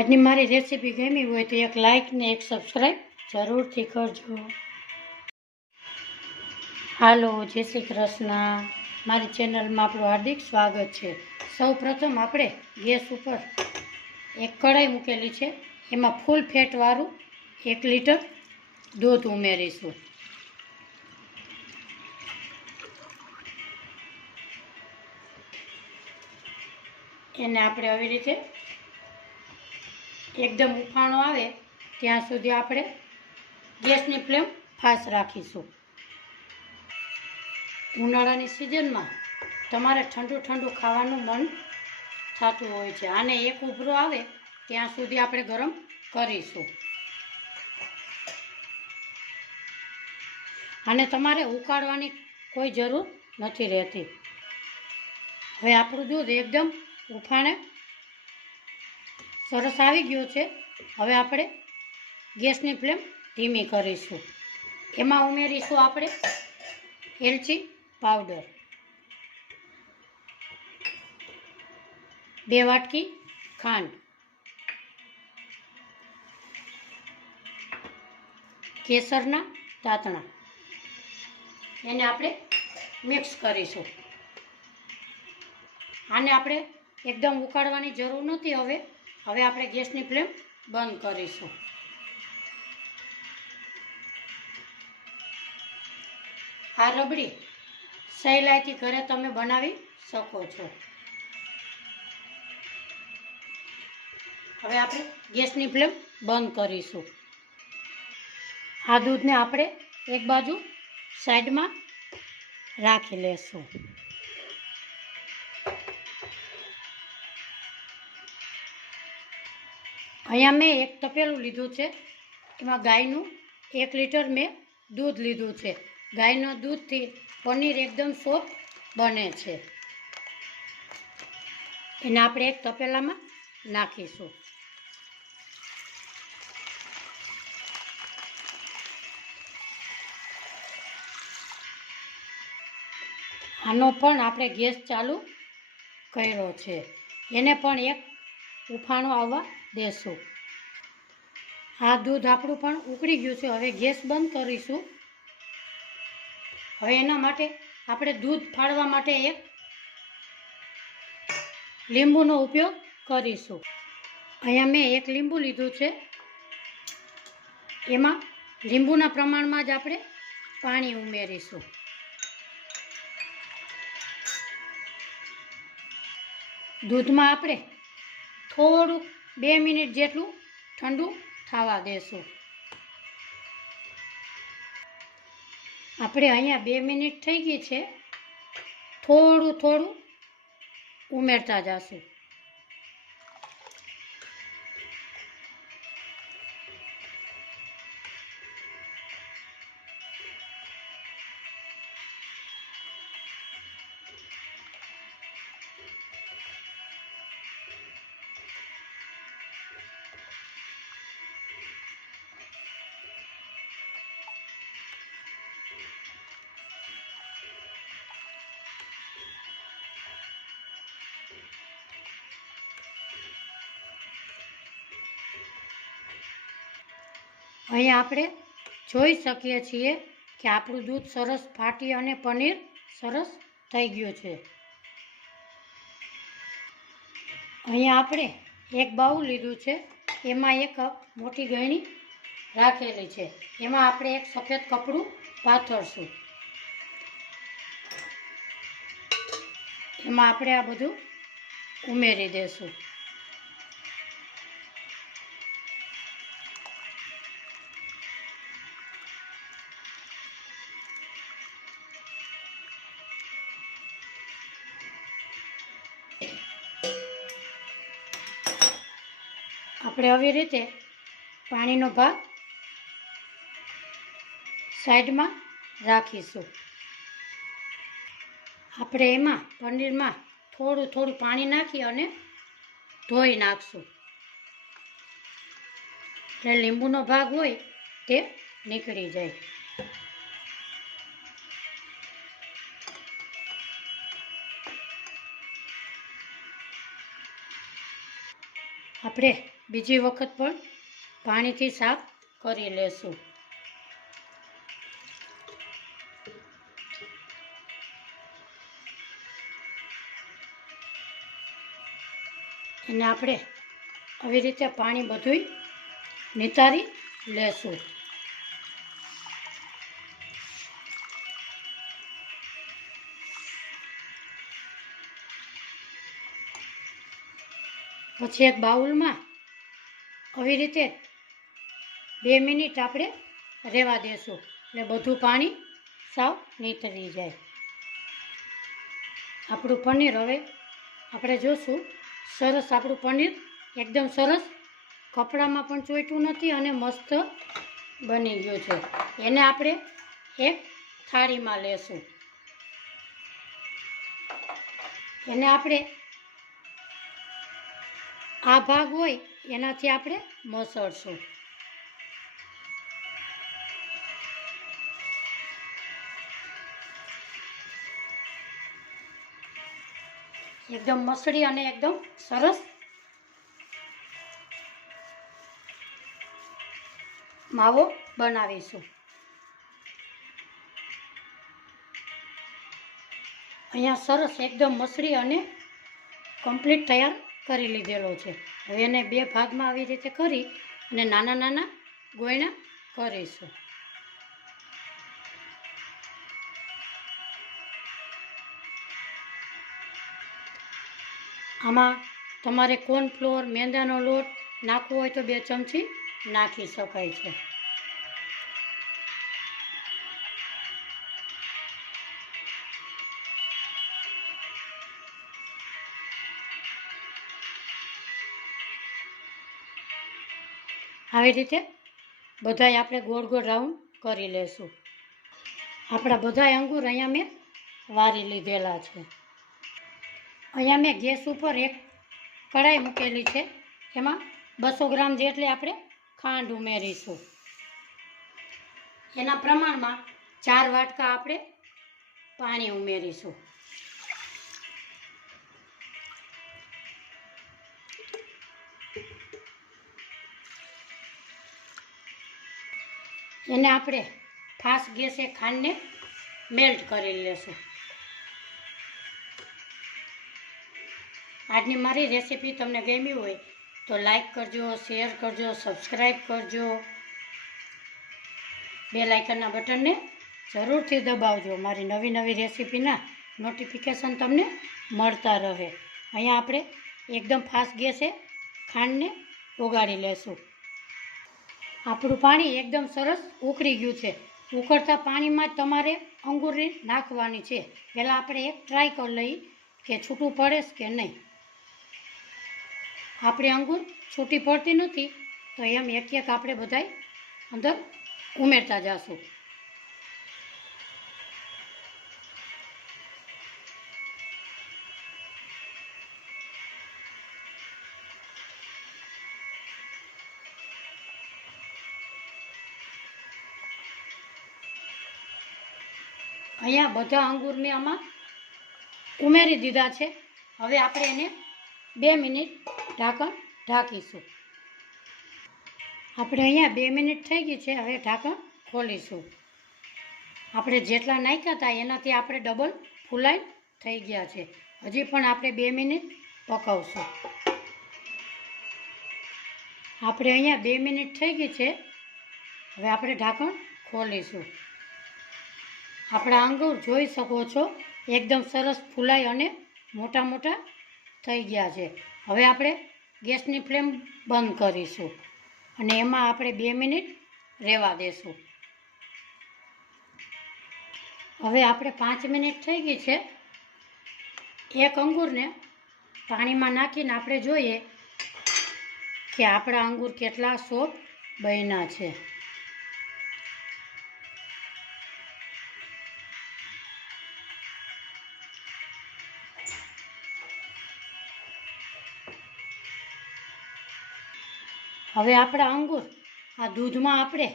આજની મારી રેસીપી ગમી હોય તો એક લાઇક ને એક સબસ્ક્રાઈબ જરૂરથી કરજો. હાલો, જય શ્રી કૃષ્ણ. મારી ચેનલમાં આપણું હાર્દિક સ્વાગત છે. સૌ પ્રથમ આપણે ગેસ ઉપર એક કઢાઈ મૂકેલી છે. એમાં ફૂલ ફેટવાળું એક લીટર દૂધ ઉમેરીશું. એને આપણે આવી રીતે એકદમ ઉફાણો આવે, ત્યાં સુધી આપણે ગેસની ફ્લેમ ફાસ્ટ રાખીશું. ઉનાળાની સિઝનમાં તમારે ઠંડુ ઠંડુ ખાવાનું મન થતું હોય છે. આને એક ઉભરો આવે, ત્યાં સુધી આપણે ગરમ કરીશું. અને તમારે ઉકાળવાની કોઈ જરૂર નથી રહેતી. હવે આપણું દૂધ એકદમ ઉફાણે સરસ આવી ગયો છે. હવે આપણે ગેસની ફ્લેમ ધીમી કરીશું. એમાં ઉમેરીશું આપણે એલચી પાવડર. બે વાટકી ખાંડ. કેસરના તાતણા એને આપણે મિક્સ કરીશું. આને આપણે એકદમ ઉકાળવાની જરૂર નથી હવે. હવે આપણે ગેસની ફ્લેમ બંધ કરીશું. આ રબડી સહેલાઈથી ઘરે તમે બનાવી શકો છો. હવે આપણે ગેસની ફ્લેમ બંધ કરીશું. આ દૂધને આપણે એક બાજુ સાઈડમાં રાખી લેશું. અહીંયા મેં એક તપેલું લીધું છે. એમાં ગાયનું એક લીટર મેં દૂધ લીધું છે. ગાયના દૂધથી પનીર એકદમ સોફ્ટ બને છે. એને આપણે એક તપેલામાં નાખીશું. આનો પણ આપણે ગેસ ચાલુ કર્યો છે. એને પણ એક ઉફાણો આવવા દેશું. આ દૂધ આપણું પણ ઉકળી ગયું છે. હવે ગેસ બંધ કરીશું. હવે એના માટે આપણે દૂધ ફાળવા માટે એક લીંબુનો ઉપયોગ કરીશું. અહીંયા મેં એક લીંબુ લીધું છે. એમાં લીંબુના પ્રમાણમાં જ આપણે પાણી ઉમેરીશું. દૂધમાં આપણે થોડુંક બે મિનિટ જેટલું ઠંડુ થવા દેશું. આપણે અહીંયા બે મિનિટ થઈ ગઈ છે. થોડું થોડું ઉમેરતા જશું. અહીંયા આપણે જોઈ શકીએ છીએ કે આપણું દૂધ સરસ ફાટી અને પનીર સરસ થઈ ગયું છે. અહીંયા આપણે એક બાઉલ લીધું છે. એમાં એક મોટી ગયણી રાખેલી છે. એમાં આપણે એક સફેદ કપડું પાથરશું. એમાં આપણે આ બધું ઉમેરી દેશું. આપણે આવી રીતે પાણીનો ભાગ સાઈડમાં રાખીશું. આપણે એમાં પનીરમાં થોડું થોડું પાણી નાખી અને ધોઈ નાખશું. એટલે લીંબુનો ભાગ હોય તે નીકળી જાય. આપણે બીજી વખત પણ પાણીથી સાફ કરી લેશું. અને આપણે આવી રીતે પાણી બધુંય નિતારી લેશું. પછી એક બાઉલમાં આવી રીતે બે મિનિટ આપણે રહેવા દેશું. એટલે બધું પાણી સાવ નીતરી જાય. આપણું પનીર હવે આપણે જોશું, સરસ આપણું પનીર એકદમ સરસ કપડામાં પણ ચોંટ્યું નથી અને મસ્ત બની ગયું છે. એને આપણે એક થાળીમાં લેશું. એને આપણે આ ભાગ હોય, એનાથી આપણે મસળશું. એકદમ મસળી અને એકદમ સરસ માવો બનાવીશું. અહીંયા સરસ એકદમ મસળી અને કમ્પ્લીટ તૈયાર કરી લીધેલો છે. હવે એને બે ભાગમાં આવી રીતે કરી અને નાના નાના ગોયણા કરીશું. આમાં તમારે કોર્નફ્લોર મેંદાનો લોટ નાખવો હોય તો બે ચમચી નાખી શકાય છે. આવી રીતે બધાય આપણે ગોળ ગોળ રાઉન્ડ કરી લેશું. આપણા બધાય અંગુર અહીંયા મેં વારી લીધેલા છે. અહીંયા મેં ગેસ ઉપર એક કઢાઈ મૂકેલી છે. એમાં બસો ગ્રામ જેટલી આપણે ખાંડ ઉમેરીશું. એના પ્રમાણમાં ચાર વાટકા આપણે પાણી ઉમેરીશું. એને આપણે ફાસ્ટ ગેસે ખાંડને મેલ્ટ કરી લેશું. આજની મારી રેસીપી તમને ગમી હોય તો લાઈક કરજો શેર કરજો સબસ્ક્રાઈબ કરજો. બે લાઇકનના બટનને જરૂરથી દબાવજો. મારી નવી નવી રેસીપીના નોટિફિકેશન તમને મળતા રહે. અહીંયા આપણે એકદમ ફાસ્ટ ગેસે ખાંડને ઓગાળી લેશું. આપણું પાણી એકદમ સરસ ઉકળી ગયું છે. ઉકળતા પાણીમાં તમારે અંગૂરી નાખવાની છે. પહેલાં આપણે એક ટ્રાય કરી લઈ કે છૂટું પડે કે નહીં. આપણે અંગુર છૂટી પડતી નથી, તો એમ એક એક આપણે બધાય અંદર ઉમેરતા જશું. અહીંયા બધા અંગૂર મેં આમાં ઉમેરી દીધા છે. હવે આપણે એને બે મિનિટ ઢાંકણ ઢાંકીશું. આપણે અહીંયા બે મિનિટ થઈ ગઈ છે, હવે ઢાંકણ ખોલીશું. આપણે જેટલા નાખ્યા હતા એનાથી આપણે ડબલ ફૂલાઈ થઈ ગયા છે. હજી પણ આપણે બે મિનિટ પકાવશું. આપણે અહીંયા બે મિનિટ થઈ ગઈ છે. હવે આપણે ઢાંકણ ખોલીશું. આપણા અંગૂર જોઈ શકો છો. એકદમ સરસ ફૂલાઈ અને મોટા મોટા થઈ ગયા છે. હવે આપણે ગેસની ફ્લેમ બંધ કરીશું અને એમાં આપણે બે મિનિટ રહેવા દેશું. હવે આપણે પાંચ મિનિટ થઈ ગઈ છે. એક અંગૂરને પાણીમાં નાખીને આપણે જોઈએ કે આપણા અંગૂર કેટલા સોપ બન્યા છે. હવે આપણા અંગુર આ દૂધમાં આપણે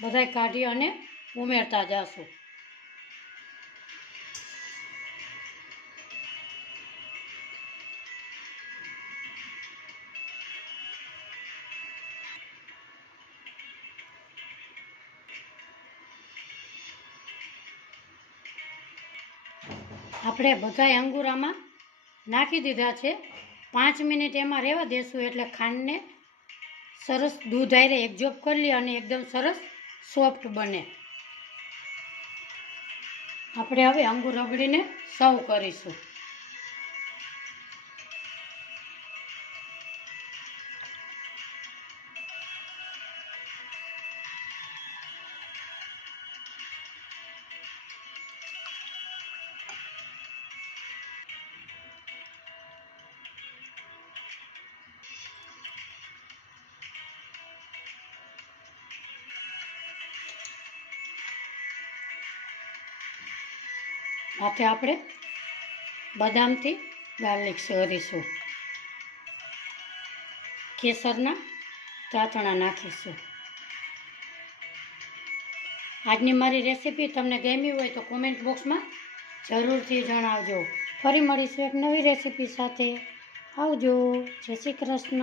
બધા કાઢી અને ઉમેરતા જશું. આપણે બધા અંગૂરામાં નાખી દીધા છે. પાંચ મિનિટ એમાં રહેવા દેશું એટલે ખાંડને સરસ દૂધ આરે એકજોપ કરી લે અને એકદમ સરસ સોફ્ટ બને. આપણે હવે અંગુર રગડીને સર્વ કરીશું. માથે આપણે બદામથી ગાર્લિક કરીશું કેસરના ચાચણા નાખીશું. આજની મારી રેસીપી તમને ગમી હોય તો કોમેન્ટ બોક્સમાં જરૂરથી જણાવજો. ફરી મળીશું એક નવી રેસીપી સાથે. આવજો. જય શ્રી કૃષ્ણ.